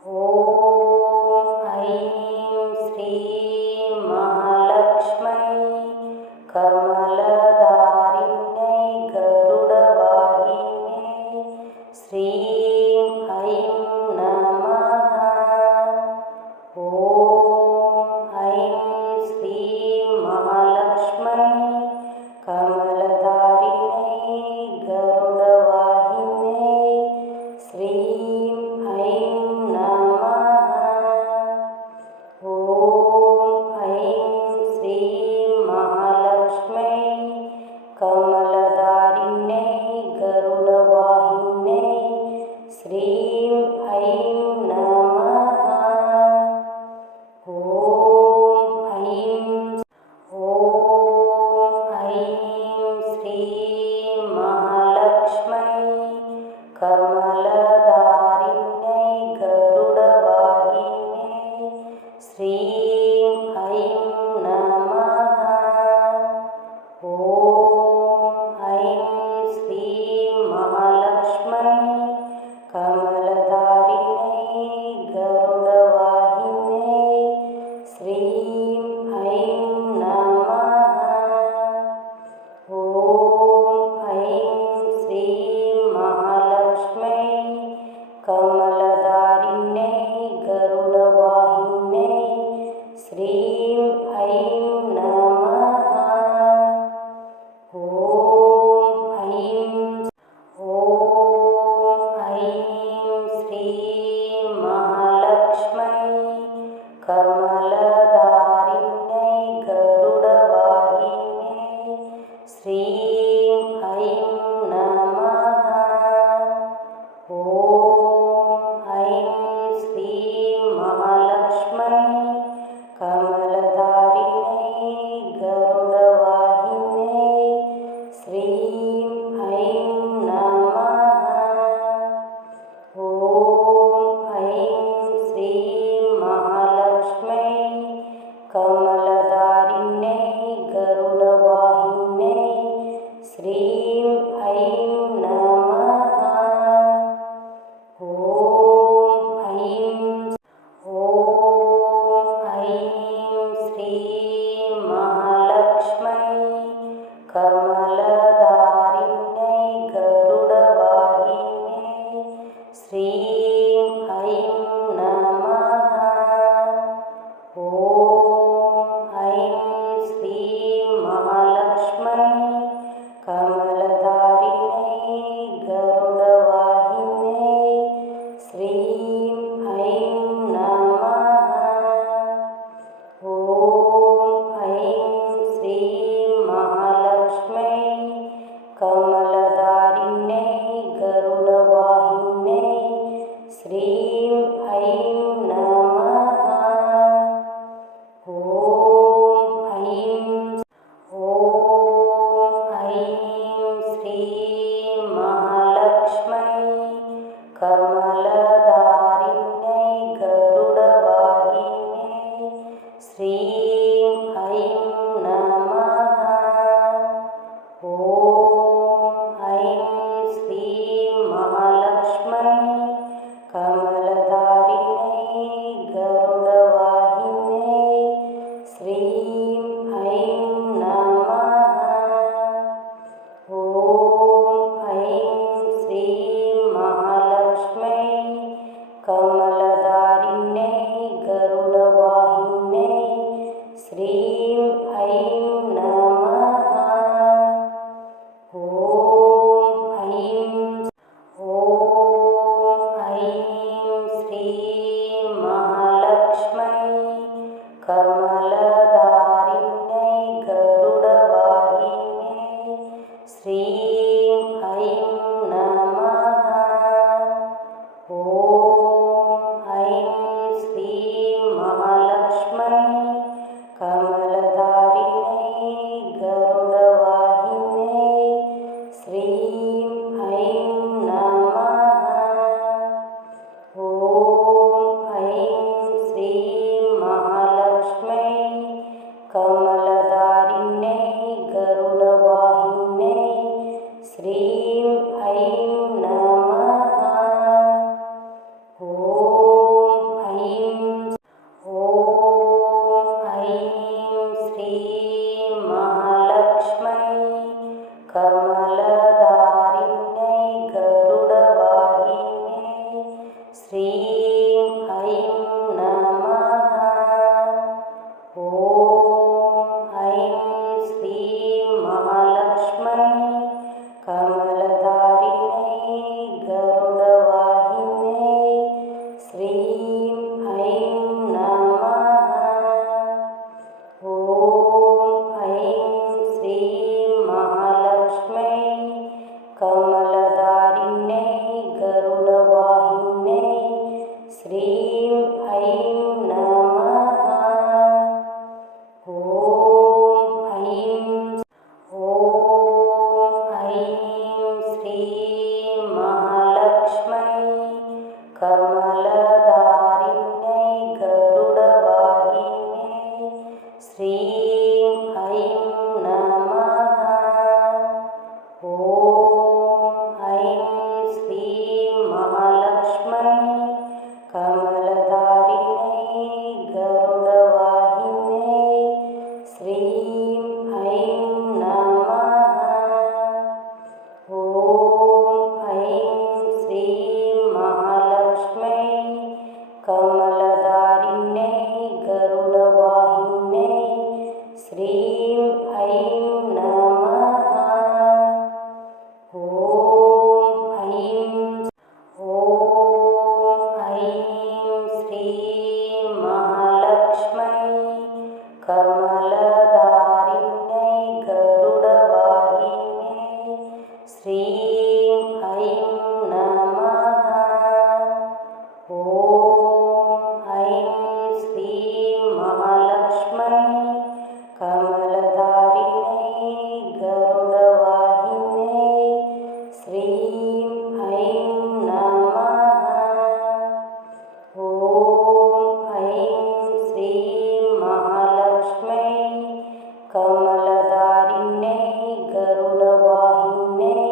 ॐ ऐं श्रीं महालक्ष्मै कमलधारिण्यै गरुडवाहिन्यै श्रीं ऐं नमः। ॐ ऐं श्रीं महालक्ष्मै कमलधारिण्यै गरुडवाहिन्यै श्रीं ऐं कमलधारिण्यै गरुडवाहिन्यै श्रीं ऐं नमः। ॐ ऐं श्रीं महालक्ष्मै कमलधारिण्यै गरुडवाहिन्यै श्रीं ऐं नमः। ऐं श्रीं महालक्ष्मै कमलधारिण्यै गरुडवाहिन्यै श्रीं ऐं नमः। ऐं श्रीं महालक्ष्मै कमलधारिण्यै गरुडवाहिन्यै श्रीं ऐं नमः। श्रीं महालक्ष्मै कमलधारिण्यै गरुडवाहिन्यै श्रीं ऐं नमः। ऐं श्रीं महालक्ष्मै कमलधारिण्यै गरुडवाहिन्यै श्रीं ऐं नमः। ऐं श्रीं महालक्ष्मै कमलधारिण्यै गरुडवाहिन्यै श्रीं ऐं नमः। ऐं श्रीं महालक्ष्मै कमलधारिण्यै गरुडवाहिन्यै श्रीं ऐं नमः। ऐं श्रीं महालक्ष्मै कमलधारिण्यै गरुडवाहिन्यै श्रीं ऐं नमः। ऐं श्रीं महालक्ष्मै कमलधारिण्यै गरुडवाहिन्यै श्रीं ऐं नमः। ऐं श्रीं महालक्ष्मै कमलधारिण्यै गरुडवाहिन्यै श्रीं ऐं नमः। ऐं श्रीं महालक्ष्मै कमलधारिण्यै गरुडवाहिन्यै श्रीं ऐं नमः। ऐं श्रीं महालक्ष्मै कमलधारिण्यै गरुडवाहिन्यै श्रीं ऐं नमः। ऐं श्रीं महालक्ष्मै कमलधारिण्यै गरुडवाहिन्यै श्रीं ऐं नमः। ऐं श्रीं महालक्ष्मै कमलधारिण्यै गरुडवाहिन्यै श्रीं ऐं नमः। ऐं श्रीं महालक्ष्मै कमलधारिण्यै गरुडवाहिन्यै श्रीं ऐं नमः। ॐ ऐं ॐ ऐं श्रीं महालक्ष्मै कमलधारिण्यै गरुडवाहिन्यै श्रीं ऐं नमः। ॐ ऐं श्रीं महालक्ष्मै कमलधारिण्यै गरुडवाहिन्यै श्रीं ऐं नमः। ॐ ऐं श्रीं महालक्ष्मै कमलधारिण्यै गरुडवाहिन्यै श्रीं ऐं नमः। ॐ ऐं श्रीं महालक्ष्मै कमलधारिण्यै गरुडवाहिन्यै श्रीं ऐं नमः। ॐ ऐं श्रीं महालक्ष्मै कमलधारिण्यै गरुडवाहिन्यै श्रीं ऐं नमः। ॐ ऐं श्रीं महालक्ष्मै कमलधारिण्यै गरुडवाहिन्यै श्रीं ऐं नमः। ॐ ऐं श्रीं महालक्ष्मै कमलधारिण्यै गरुडवाहिन्यै श्रीं ऐं नमः। ॐ ऐं श्रीं महालक्ष्मै कमलधारिण्यै गरुडवाहिन्यै श्रीं ऐं नमः। ॐ ऐं श्रीं महालक्ष्मै कमलधारिण्यै गरुडवाहिन्यै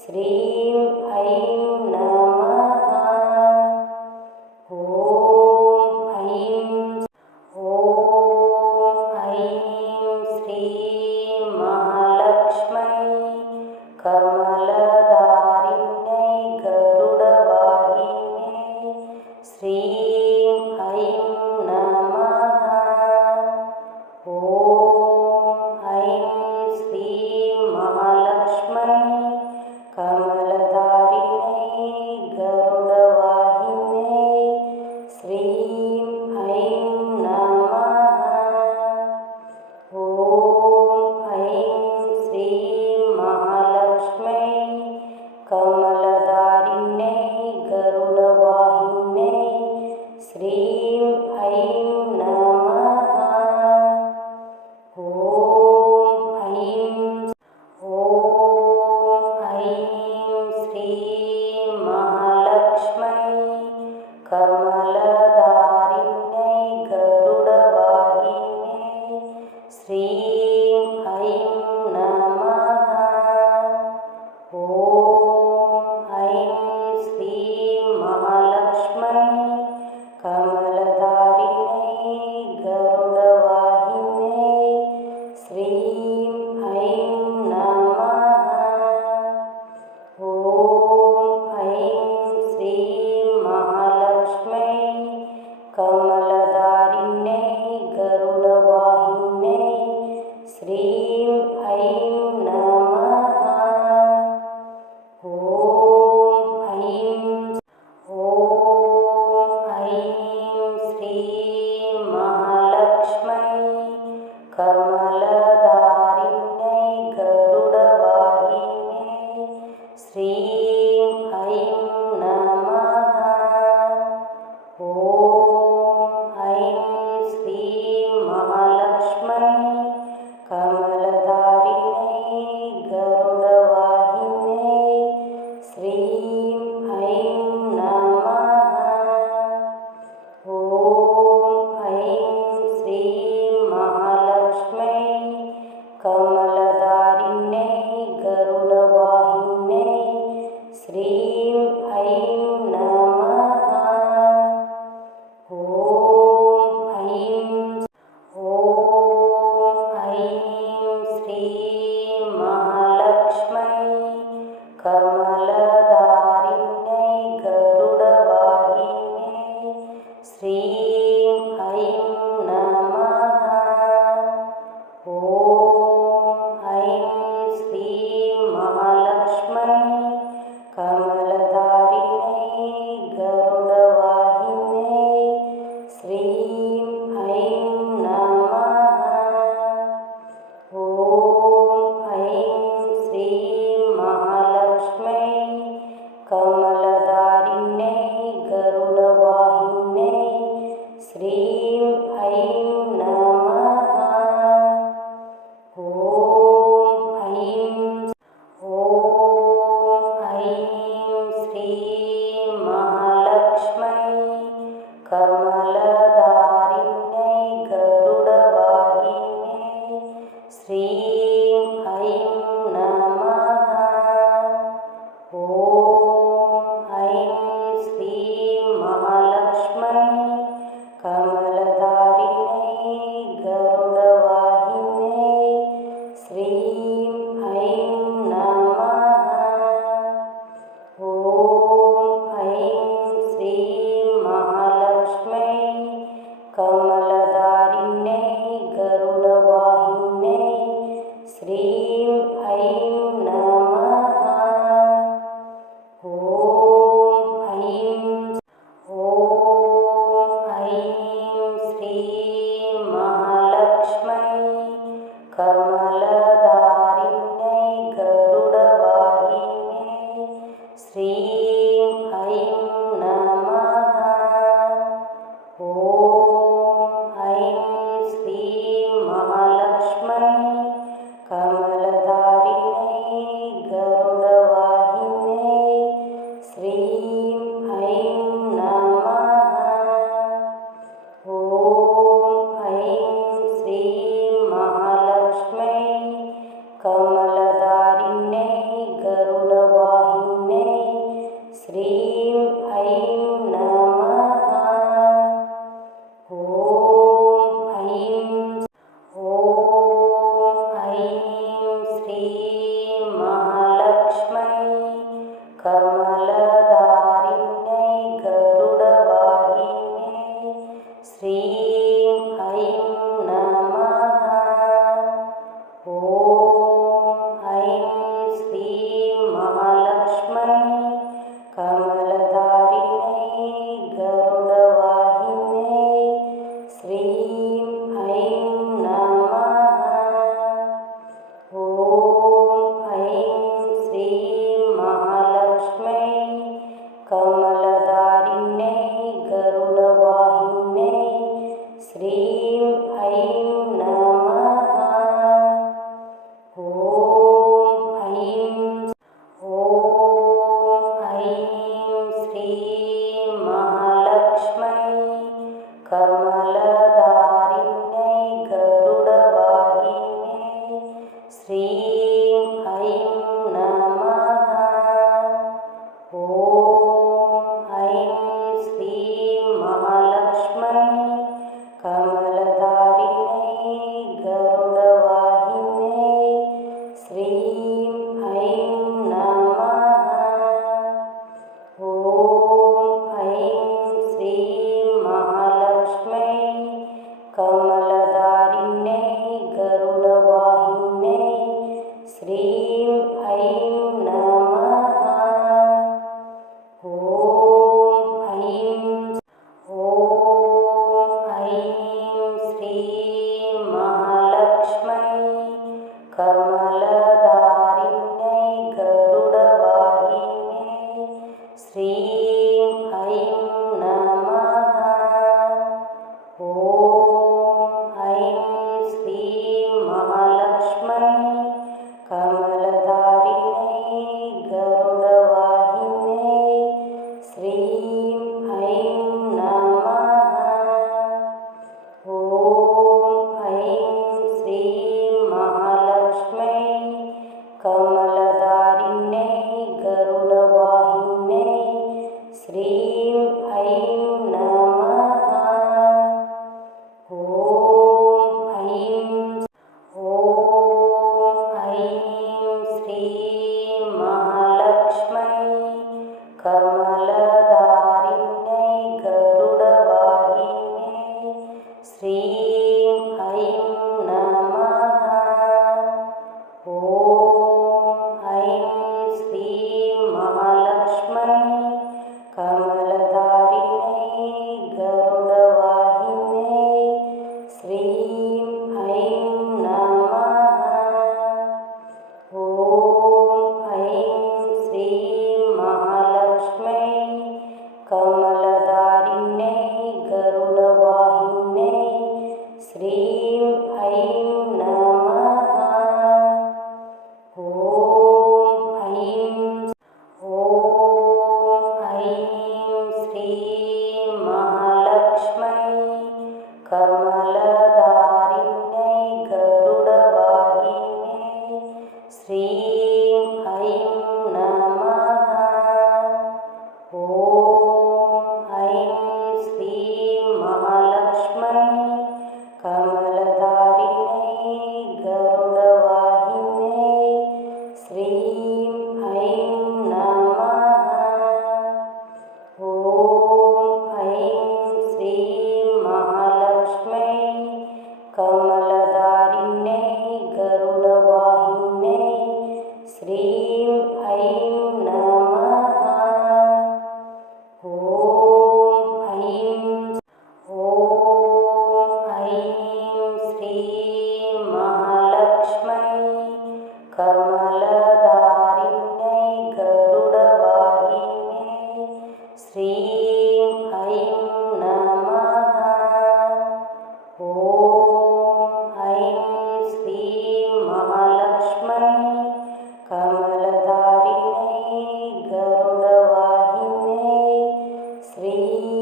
श्रीं ऐं नमः। ॐ ऐं श्रीं महालक्ष्मै कमलधारिण्यै गरुडवाहिन्यै श्रीं ऐं नमः। ॐ ऐं श्रीं महालक्ष्मै कमलधारिण्यै गरुडवाहिन्यै श्रीं ऐं नमः। ॐ ऐं श्रीं महालक्ष्मै कमलधारिण्यै गरुडवाहिन्यै श्रीं ऐं नमः। ॐ ऐं श्रीं महालक्ष्मै कमलधारिण्यै गरुडवाहिन्यै श्रीं ऐं नमः। ॐ ऐं श्रीं महालक्ष्मै कमलधारिण्यै गरुडवाहिन्यै श्रीं ऐं नमः। ॐ ऐं श्रीं महालक्ष्मै कमलधारिण्यै गरुडवाहिन्यै श्रीं ऐं नमः। ॐ ऐं श्रीं महालक्ष्मै कमलधारिण्यै गरुडवाहिन्यै श्रीं ऐं नमः। ॐ ऐं श्रीं महालक्ष्मै कमलधारिण्यै गरुडवाहिन्यै श्रीं ऐं नमः। ॐ ऐं श्रीं महालक्ष्मै कमलधारिण्यै गरुडवाहिन्यै श्रीं ऐं नमः। श्रीं ऐं नमः। ॐ ऐं श्रीं महालक्ष्मै कमलधारिण्यै गरुडवाहिन्यै श्रीं ऐं नमः। ॐ ऐं श्रीं महालक्ष्मै कमलधारिण्यै गरुडवाहिन्यै श्रीं ऐं नमः। ॐ ऐं श्रीं महालक्ष्मै कमलधारिण्यै गरुडवाहिन्यै श्रीं ऐं नमः। ॐ ऐं श्रीं महालक्ष्मै कमलधारिण्यै गरुडवाहिन्यै श्रीं ऐं नमः। ॐ ऐं श्रीं महालक्ष्मै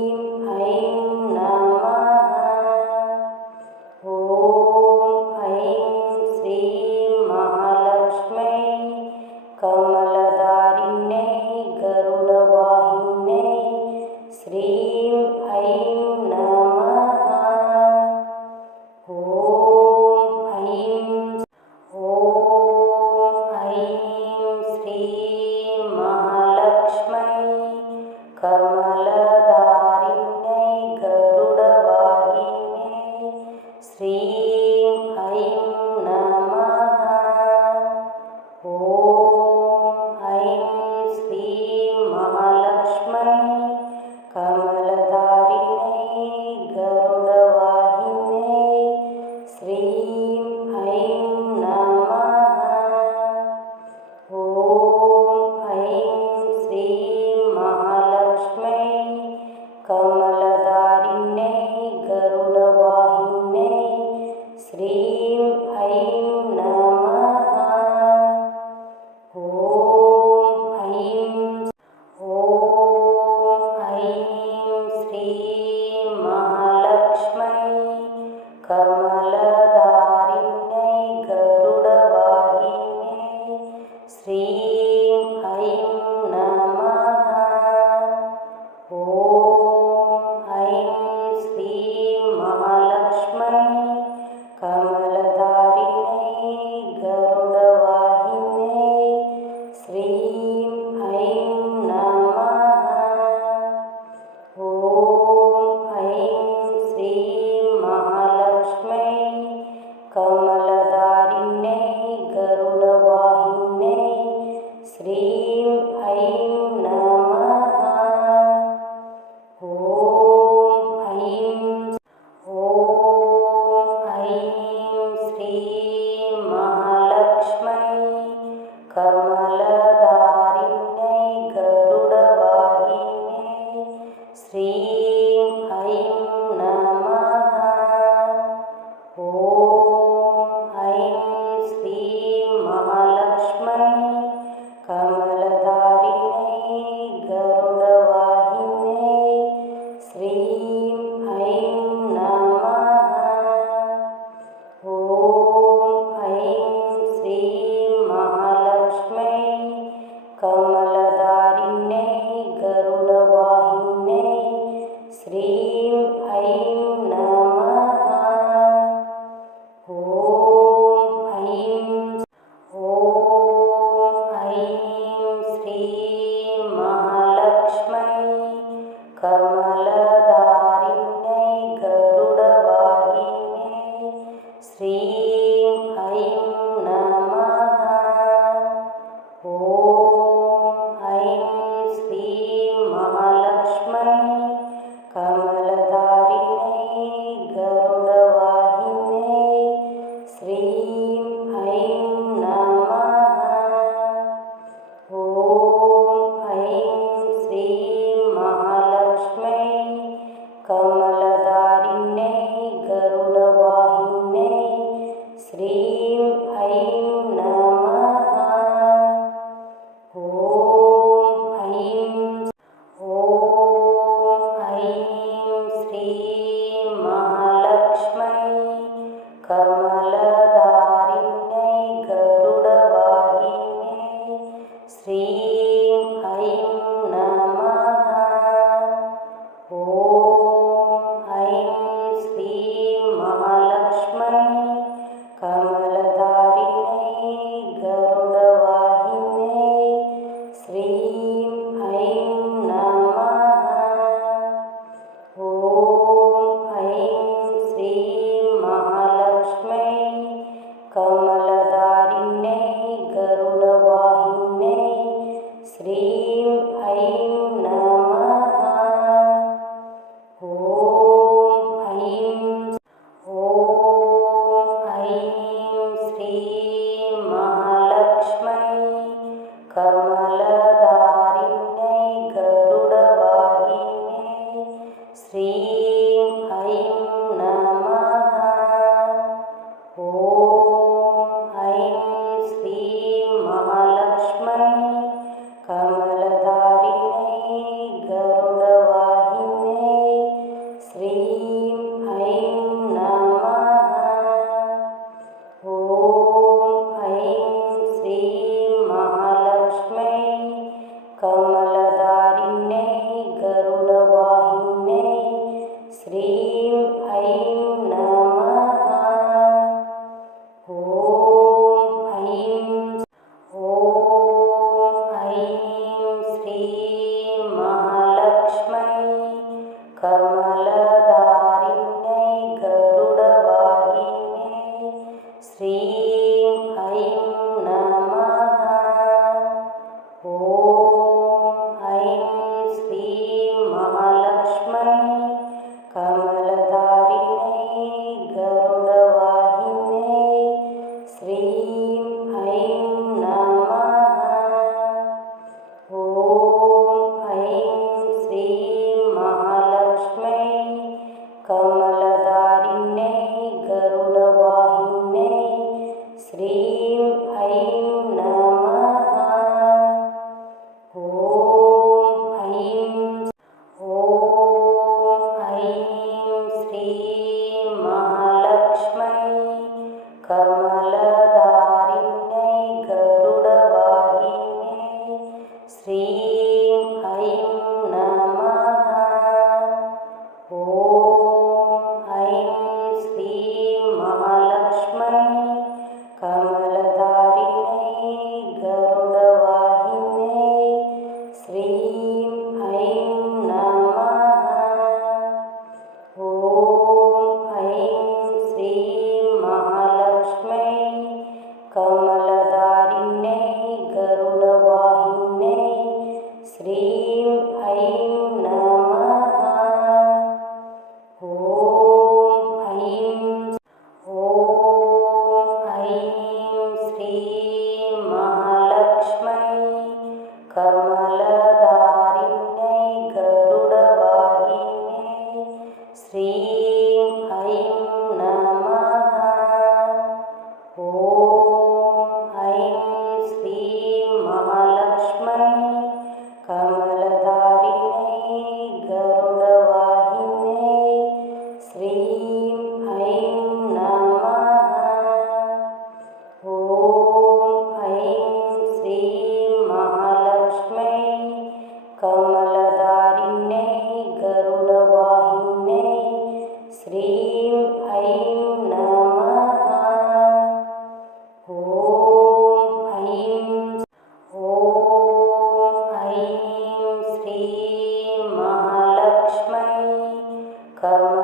ऐं नमः। ॐ ऐं श्रीं महालक्ष्मै कमलधारिण्यै गरुडवाहिन्यै श्रीं ऐं नमः। ॐ ऐं श्रीं महालक्ष्मै कमलधारिण्यै गरुडवाहिन्यै श्रीं ऐं नमः। ॐ ऐं श्रीं महालक्ष्मै कमलधारिण्यै गरुडवाहिन्यै श्रीं ऐं नमः। ॐ ऐं श्रीं महालक्ष्मै कमलधारिण्यै गरुडवाहिन्यै श्रीं ऐं नमः। ॐ ऐं श्रीं महालक्ष्मै कमलधारिण्यै गरुडवाहिन्यै श्रीं ऐं नमः। ॐ ऐं श्रीं महालक्ष्मै कमलधारिण्यै गरुडवाहिन्यै श्रीं ऐं नमः। ॐ ऐं श्रीं महालक्ष्मै कमलधारिण्यै गरुडवाहिन्यै श्रीं ऐं नमः। ॐ ऐं श्रीं महालक्ष्मै कमलधारिण्यै गरुडवाहिन्यै श्रीं ऐं नमः। ॐ ऐं श्रीं महालक्ष्मै कमलधारिण्यै गरुडवाहिन्यै श्रीं ऐं नमः। ॐ ऐं श्रीं महालक्ष्मै कमलधारिण्यै गरुडवाहिन्यै श्रीं ऐं नमः। ॐ श्रीं महालक्ष्मै कमलधारिण्यै गरुडवाहिन्यै श्रीं ऐं नमः। ॐ ऐं श्रीं महालक्ष्मै कमलधारिण्यै गरुडवाहिन्यै श्रीं ऐं नमः। ॐ ऐं श्रीं महालक्ष्मै कमलधारिण्यै गरुडवाहिन्यै श्रीं ऐं नमः। ॐ ऐं श्रीं महालक्ष्मै कमलधारिण्यै गरुडवाहिन्यै श्रीं ऐं नमः। ॐ ऐं श्रीं महालक्ष्मै कमलधारिण्यै गरुडवाहिन्यै श्रीं ऐं नमः। ॐ ऐं श्रीं महालक्ष्मै कमलधारिण्यै गरुडवाहिन्यै श्रीं ऐं नमः। ॐ ऐं श्रीं महालक्ष्मै कमलधारिण्यै गरुडवाहिन्यै श्रीं ऐं नमः। ॐ ऐं श्रीं महालक्ष्मै कमलधारिण्यै गरुडवाहिन्यै श्रीं ऐं नमः। ॐ ऐं श्रीं महालक्ष्मै कमलधारिण्यै गरुडवाहिन्यै श्रीं ऐं नमः। ॐ ऐं श्रीं महालक्ष्मै कमलधारिण्यै गरुडवाहिन्यै श्रीं ऐं नमः। ॐ ऐं श्रीं महालक्ष्मै कमलधारिण्यै गरुडवाहिन्यै श्रीं ऐं नमः। ॐ ऐं श्रीं महालक्ष्मै कमलधारिण्यै गरुडवाहिन्यै श्रीं ऐं नमः। ॐ ऐं श्रीं महालक्ष्मै कमलधारिण्यै गरुडवाहिन्यै श्रीं ऐं नमः। ॐ ऐं श्रीं महालक्ष्मै कमलधारिण्यै गरुडवाहिन्यै श्रीं ऐं नमः। ॐ ऐं श्रीं महालक्ष्मै कमलधारिण्यै गरुडवाहिन्यै श्रीं ऐं नमः। ॐ ऐं श्रीं महालक्ष्मै कमलधारिण्यै गरुडवाहिन्यै श्रीं ऐं नमः। ॐ ऐं श्रीं महालक्ष्मै कमलधारिण्यै गरुडवाहिन्यै श्रीं ऐं नमः। ॐ ऐं श्रीं महालक्ष्मै कमलधारिण्यै गरुडवाहिन्यै श्रीं ऐं नमः। ॐ ऐं श्रीं महालक्ष्मै कमलधारिण्यै